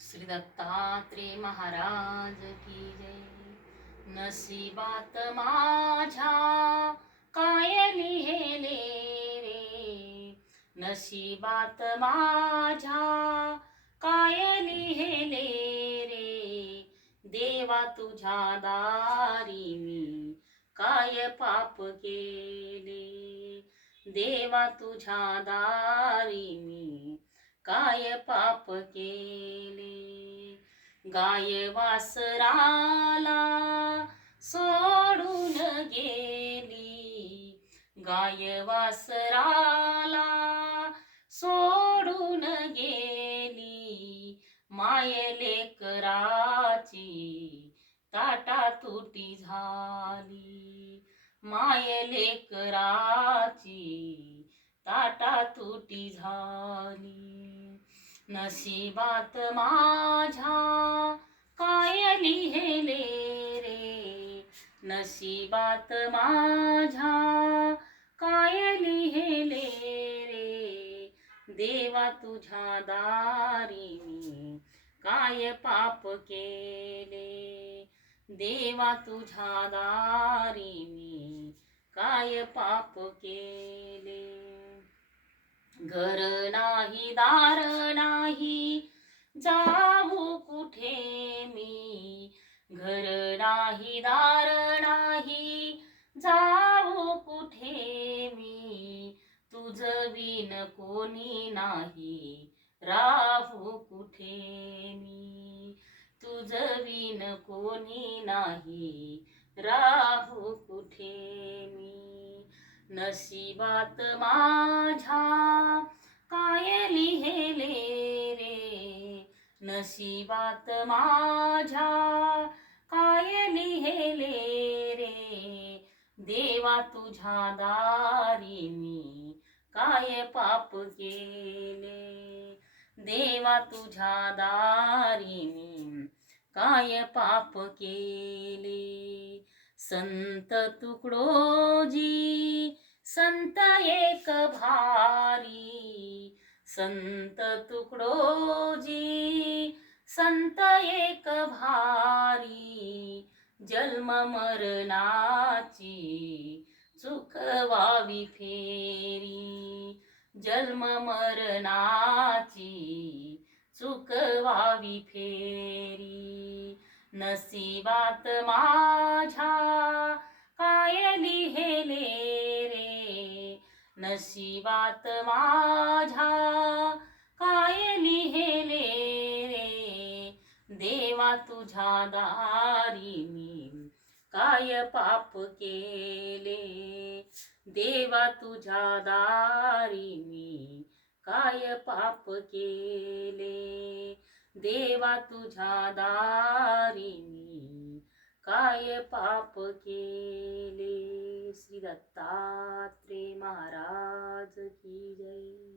श्री दत्तात्रेय महाराज की जय। नसीबात माझ्या काय लिहेले रे नसीबात माझ्या काय लिहेले रे देवा तुझ्या दारी मी काय पाप केले? देवा तुझ्या दारी मी काय पाप केले. गाय वासराला सोडून गेली. गाय वासराला सोडून गेली. माय लेकराची ताटा तुटी झाली. माय लेकराची ताटा तुटी झाली. नशिबात माझ्या काय लिहिले रे? नशिबात माझ्या काय लिहिले रे? देवा तुझ्या दारी मी काय पाप केले? देवा तुझ्या दारी मी काय पाप केले? घर नाही दार जाऊ कुठे मी? घर नाही दार नाही. जाऊ कुठे मी? तुझ विन कोणी नाही. राहू कुठे मी? तुझ विन कोणी नाही. राहू कुठे मी? नशिबात माझ्या नशिबात माझ्या. काय लिहिले रे? देवा तुझ्या दारी मी काय पाप केले? देवा तुझ्या दारी मी काय पाप केले? संत तुकडोजी संत एक भारी. संत तुकडोजी जन्म मरणाची चुकवावी फेरी. जन्म मरणाची चुकवावी फेरी. नसीबात माझ्या काय लिहिले रे. नशिबात माझ्या काय लिहिले रे देवा तुझ्या दारी मी काय पाप केले? देवा तुझ्या दारी मी काय पाप केले? देवा तुझ्या दारी मी काय पाप केले? श्री दत्तात्रे महाराज की जय.